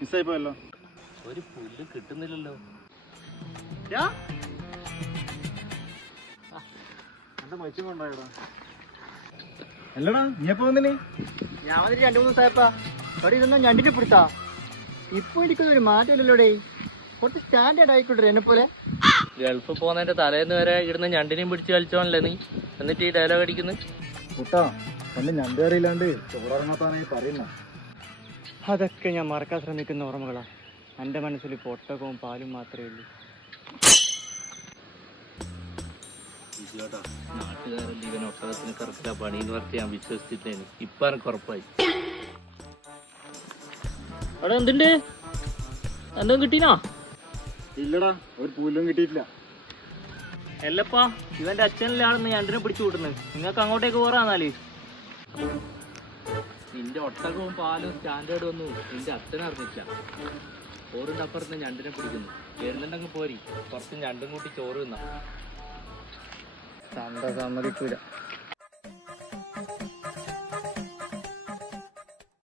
മിസ്സായി പോയല്ലോ. ഒരു പുല്ല് കിട്ടുന്നില്ലല്ലോ. എന്റെ മച്ചും കൊണ്ടായടാ. അല്ലടാ നീ എപ്പോ വന്നിനി? ഞാൻ വന്നിട്ട് 2-3 ദിവസമായപ്പാ. അവിടെ ഇതൊന്നും ഞണ്ടിനെ പിടുത്താ. ഇപ്പൊ എനിക്കൊരു മാറ്റമില്ലല്ലോടേ. കുറച്ച് സ്റ്റാൻഡേർഡ് ആയിക്കോട്ടെ എന്നെ പോലെ. ഗൾഫ് പോകുന്നതിന്റെ തലേന്ന് വരെ ഇടുന്ന ഞണ്ടിനെയും പിടിച്ച് കളിച്ചോണല്ലേ നീ, എന്നിട്ട് ഈ ഡയലോഗ് അടിക്കുന്നത്? കുട്ടാ എന്നെ ഞണ്ട് കറിയില്ലാണ്ട് ചോറിറങ്ങാത്താണെ പറയുന്ന. അതൊക്കെ ഞാൻ മറക്കാൻ ശ്രമിക്കുന്ന ഓർമ്മകളാ. എൻ്റെ മനസ്സിൽ ഇപ്പോൾ ഒട്ടകവും പാലും മാത്രമേ ഉള്ളൂ. നാട്ടുകാരല്ല ഇവൻ ഒട്ടകത്തിന് കറക്റ്റാ പണിന്ന് പറഞ്ഞ് ഞാൻ വിശ്വസിച്ചിട്ടേന്. ഇപ്പൊ എനിക്ക് ഉറപ്പായി. അവിടെ എന്തുണ്ട്? എന്തും കിട്ടീനാ? ഇല്ലടാ ഒരു പുല്ലും കിട്ടിയിട്ടില്ല. അല്ലപ്പാ, ഇവന്റെ അച്ഛനിലാണെന്ന് ഞണ്ടിനെ പിടിച്ചു കൂട്ടുന്നത്. നിങ്ങൾക്ക് അങ്ങോട്ടേക്ക് പോറാന്നാല്. നിന്റെ ഒട്ടകവും പാലും സ്റ്റാൻഡേർഡ് ഒന്നും നിന്റെ അച്ഛനെ അറിഞ്ഞില്ല. ചോറിന്റെ അപ്പുറത്ത് ഞണ്ടിനെ പിടിക്കുന്നു. വരുന്നുണ്ടെങ്കിൽ പോരി, കുറച്ച് ഞണ്ടും കൂട്ടി ചോറ് തിന്നാ. സമ്മതിക്കൂല.